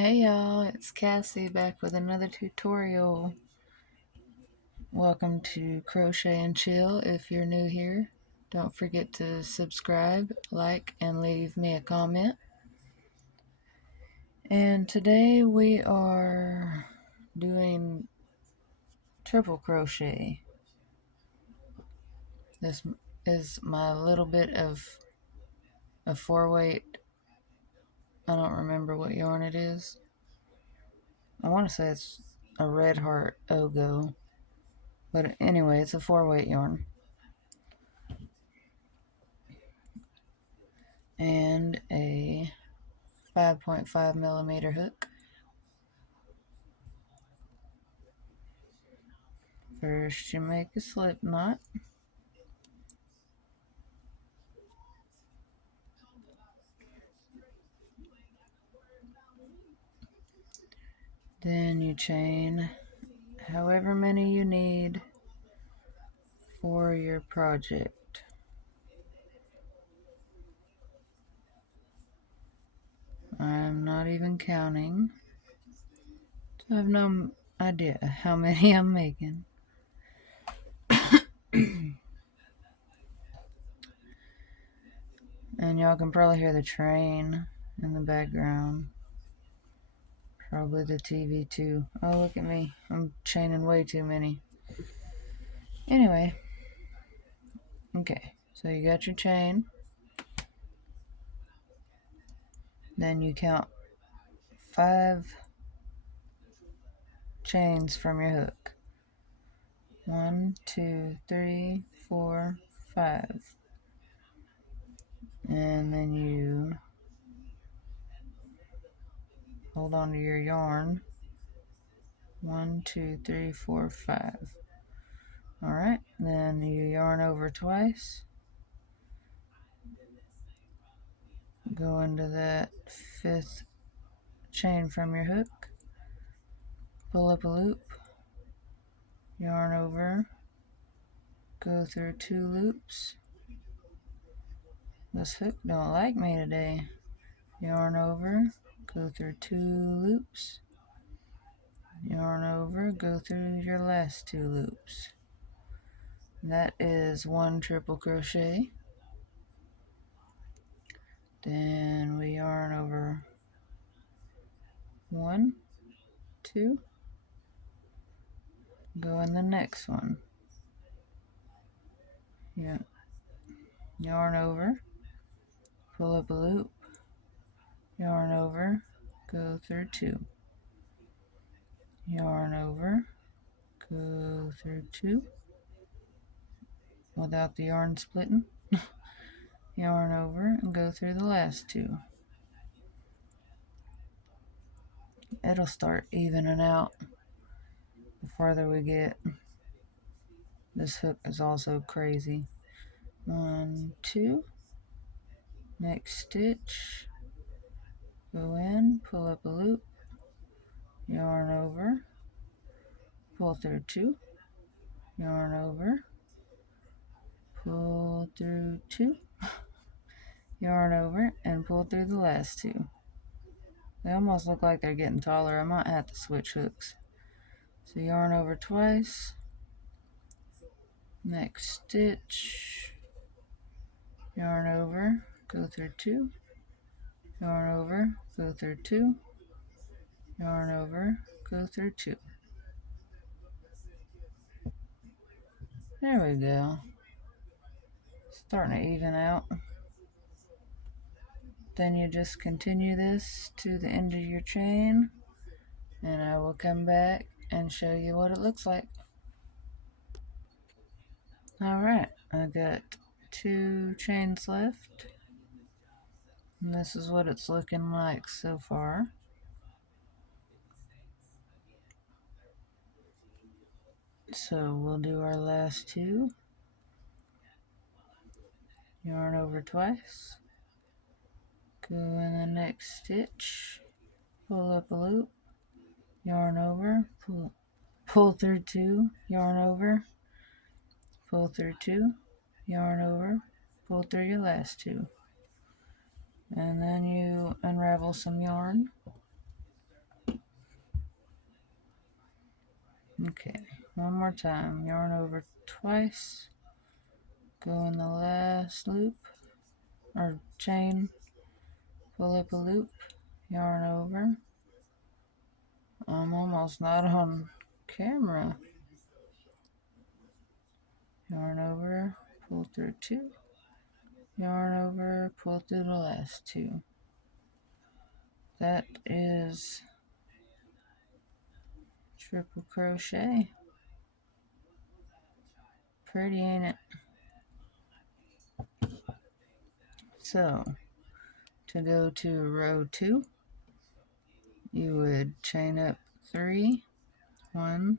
Hey y'all, it's Cassie back with another tutorial. Welcome to Crochet and Chill. If you're new here, don't forget to subscribe, like, and leave me a comment. And today we are doing triple crochet. This is my little bit of a 4-weight. I don't remember what yarn it is. I want to say it's a Red Heart Ogo. But anyway, it's a 4-weight yarn. And a 5.5 millimeter hook. First you make a slip knot. Then you chain however many you need for your project. I'm not even counting, so I have no idea how many I'm making. And y'all can probably hear the train in the background. Probably the TV too. Oh, look at me. I'm chaining way too many. Anyway. Okay, so you got your chain. Then you count 5 chains from your hook. 1, 2, 3, 4, 5. And then you hold on to your yarn. 1, 2, 3, 4, 5. Alright, then you yarn over twice. Go into that 5th chain from your hook. Pull up a loop. Yarn over. Go through 2 loops. This hook don't like me today. Yarn over. Go through 2 loops. Yarn over, go through your last 2 loops. That is 1 triple crochet. Then we yarn over 1, 2, go in the next one. Yeah. Yarn over, pull up a loop, yarn over, go through 2. Yarn over, go through 2 without the yarn splitting. Yarn over and go through the last 2. It'll start evening out the farther we get. This hook is also crazy. 1, 2, next stitch, go in, pull up a loop, yarn over, pull through 2, yarn over, pull through 2, yarn over, and pull through the last 2. They almost look like they're getting taller. I might have to switch hooks. So yarn over twice, next stitch, yarn over, go through 2, yarn over, go through 2, yarn over, go through 2. There we go. Starting to even out. Then you just continue this to the end of your chain, and I will come back and show you what it looks like. Alright, I got 2 chains left, and this is what it's looking like so far. So we'll do our last 2. Yarn over twice, go in the next stitch, pull up a loop, yarn over, pull through 2, yarn over, pull through 2, yarn over, pull through your last 2. And then you unravel some yarn, Okay, one more time. Yarn over twice. Go in the last loop or chain. Pull up a loop. Yarn over. I'm almost not on camera. Yarn over. Pull through 2. Yarn over. Pull through the last 2. That is triple crochet. Pretty, ain't it? So, to go to row 2, you would chain up 3, 1,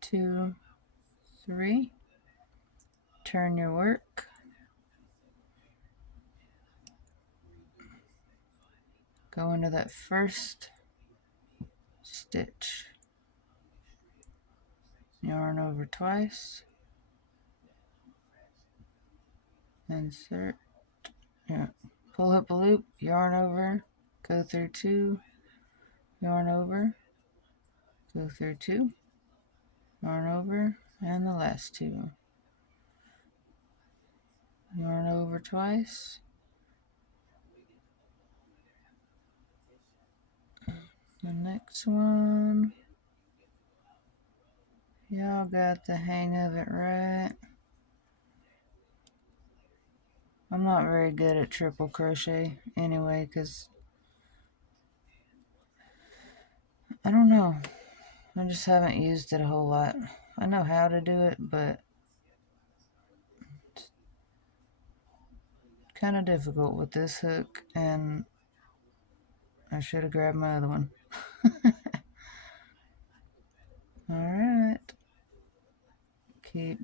2, 3, turn your work, go into that first stitch, yarn over twice, insert, yeah, pull up a loop, yarn over, go through 2, yarn over, go through 2, yarn over, and the last 2. Yarn over twice, the next one, y'all got the hang of it, right? I'm not very good at triple crochet anyway, because I don't know, I just haven't used it a whole lot. I know how to do it, but it's kind of difficult with this hook, and I should have grabbed my other one. Alright, keep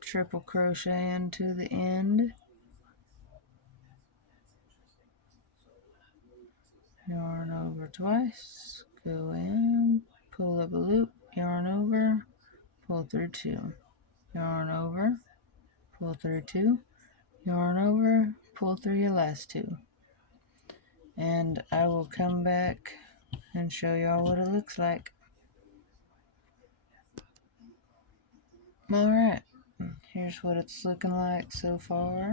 triple crocheting to the end. Yarn over twice, go in, pull up a loop, yarn over, pull through 2, yarn over, pull through 2, yarn over, pull through your last 2. And I will come back and show y'all what it looks like. Alright, here's what it's looking like so far.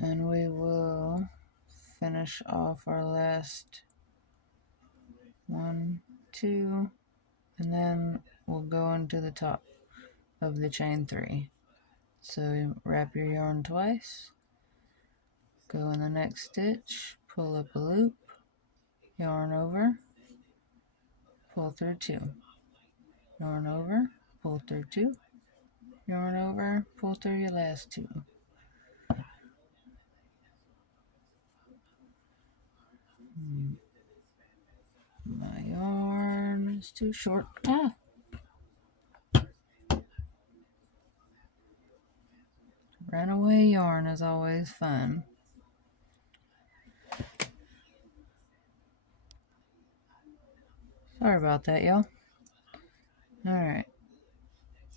And we will finish off our last 1, 2, and then we'll go into the top of the chain 3. So wrap your yarn twice, go in the next stitch, pull up a loop, yarn over, pull through 2, yarn over, pull through 2, yarn over, pull through your last 2. My yarn is too short. Ah! Runaway yarn is always fun. Sorry about that, y'all. Alright.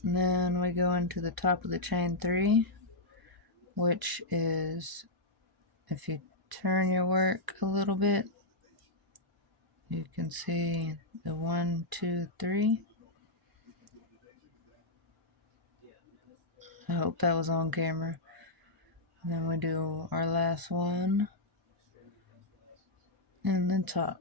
And then we go into the top of the chain 3, which is, if you turn your work a little bit, you can see the 1, 2, 3. I hope that was on camera. And then we do our last one in the top.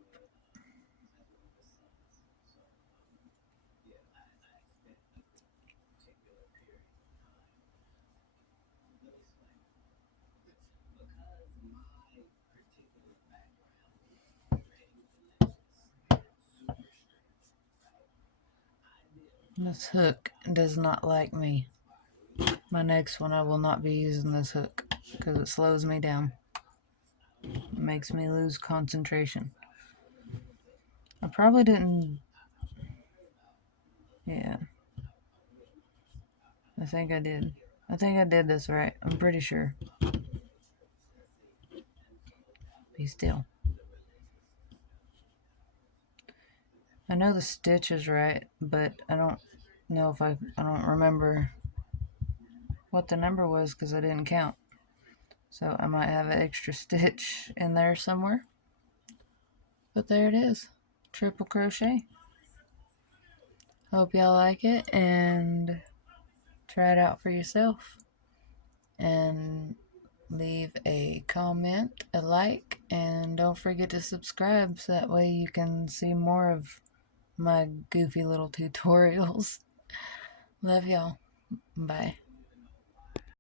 This hook does not like me. My next one, I will not be using this hook because it slows me down. It makes me lose concentration. I probably didn't. Yeah. I think I did. I think I did this right. I'm pretty sure. Be still. I know the stitch is right, but I don't know if I don't remember what the number was because I didn't count. So I might have an extra stitch in there somewhere. But there it is. Triple crochet. Hope y'all like it and try it out for yourself. And leave a comment, a like, and don't forget to subscribe so that way you can see more of my goofy little tutorials. Love y'all. Bye.